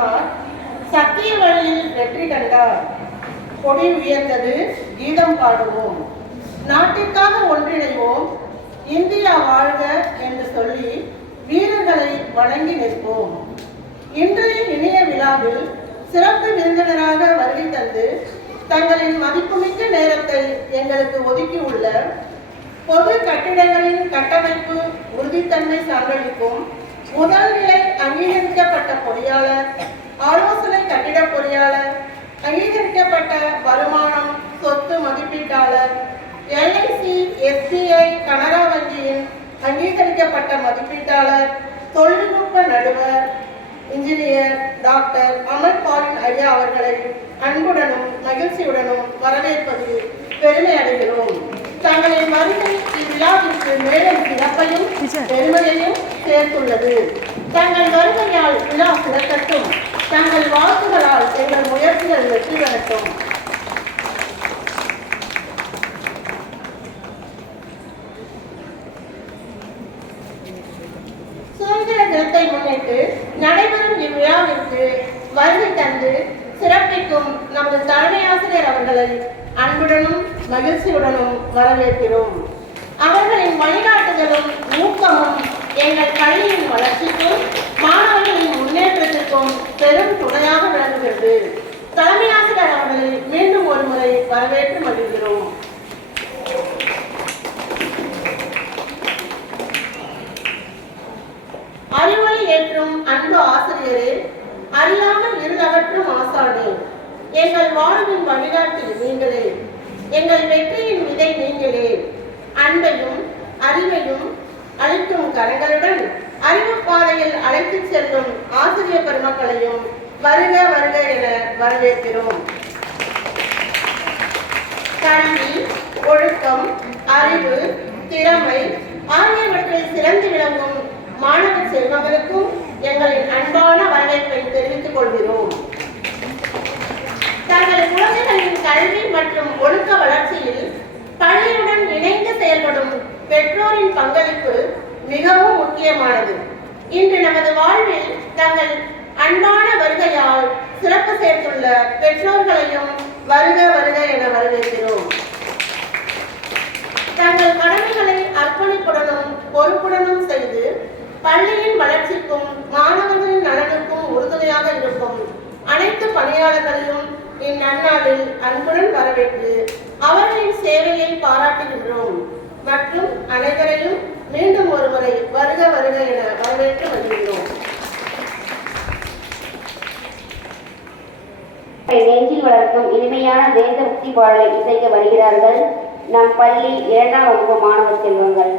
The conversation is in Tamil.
சொன்னார். சத்திய வழியில் வெற்றி கண்டார். கொடி உயர்ந்தது, கீதம் பாடுவோம், நாட்டிற்காக ஒன்றிணைவோம், இந்தியா வாழ்க என்று சொல்லி வீரர்களை வணங்கி நிற்போம். இன்றைய இணைய விழாவில் சிறப்பு விருந்தினராக வருகை தந்து தங்களின் மதிப்புமிக்க நேரத்தை எங்களுக்கு ஒதுக்கியுள்ள பொது கட்டிடங்களின் கட்டமைப்பு உறுதித்தன்மை சான்றளிக்கும் முதல்நிலை அங்கீகரிக்கப்பட்ட பொறியாளர், ஆலோசனை கட்டிட பொறியாளர், அங்கீகரிக்கப்பட்ட வருமானம் சொத்து மதிப்பீட்டாளர், LIC, SBI, கனரா வங்கியின் அங்கீகரிக்கப்பட்ட மதிப்பீட்டாளர், தொழில்நுட்ப நடுவர், இன்ஜினியர் டாக்டர் அமர் பாலின் ஐயா அவர்களை அன்புடனும் மகிழ்ச்சியுடனும் வரவேற்பது பெருமை அடைகிறோம். தங்களின் வருகை இவ்விழாவிற்கு மேலும் சிறப்பையும் பெருமையையும் சேர்த்துள்ளது. தங்கள் வருகையால் விழா சிறக்கட்டும். தங்கள் வாக்குகளால் எங்கள் முயற்சிகள் வெற்றி பெறட்டும். சுதந்திர தினத்தை முன்னிட்டு நடைபெறும் இவ்விழாவிற்கு வருகை தந்து சிறப்பிக்கும் நமது தலைமை ஆசிரியர் அவர்களை அன்புடனும் மகிழ்ச்சியுடனும் வரவேற்கிறோம். அவர்களின் வழிகாட்டுதலும் ஊக்கமும் எங்கள் பள்ளியின் வளர்ச்சிக்கும் மாணவர்களின் முன்னேற்றத்திற்கும் பெரும் துணையாக விளங்குகிறது. தலைமை ஆசிரியர் அவர்களை மீண்டும் ஒரு முறை வரவேற்று மகிழ்கிறோம். அறிவொளி ஏற்றும் அன்பு ஆசிரியரே, அறியாமல் இருளகற்றும் ஆசானே, எங்கள் வாழ்வின் வழிகாட்டி நீங்களே, எங்கள் வெற்றியின் விதை நீங்களே. அன்பையும் அறிவையும் அளிக்கும் கரங்களுடன் அறிவு பாதையில் அழைத்துச் செல்லும் ஆசிரியர் பெருமக்களையும் வருக வருக என வரவேற்கிறோம். கல்வி, ஒழுக்கம், அறிவு, திறமை ஆகியவற்றில் சிறந்து விளங்கும் மாணவ செல்வங்களுக்கும் எங்களின் அன்பான வரவேற்பை தெரிவித்துக் கொள்கிறோம். தங்கள் குழந்தைகளின் கல்வி மற்றும் ஒழுக்க வளர்ச்சியில் பள்ளியுடன் இணைந்து செயல்படும் பெற்றோரின் பங்களிப்பு மிகவும் முக்கியமானது. இன்று நமது வாழ்வில் தங்கள் அன்பான வருகையால் சிறப்பு சேர்த்துள்ள பெற்றோர்களையும் வருக வருக என வரவேற்கிறோம். தங்கள் கடமைகளை அர்ப்பணிப்புடனும் பொறுப்புடனும் செய்து பள்ளியின் வளர்ச்சிக்கும் மாணவர்களின் நலனுக்கும் உறுதுணையாக இருக்கும் அனைத்து பணியாளர்களையும் இந்நன்னாளில் அன்புடன் வரவேற்று அவர்களின் சேவையை பாராட்டுகின்றோம் மற்றும் அனைவரையும் மீண்டும் ஒருமுறை வருக வருக என வரவேற்று வருகிறோம். நெஞ்சில் வளர்க்கும் இனிமையான தேசபக்தி பாடலை இசைக்க வருகிறார்கள் நம் பள்ளி 2ஆம் வகுப்பு மாணவ செல்வங்கள்.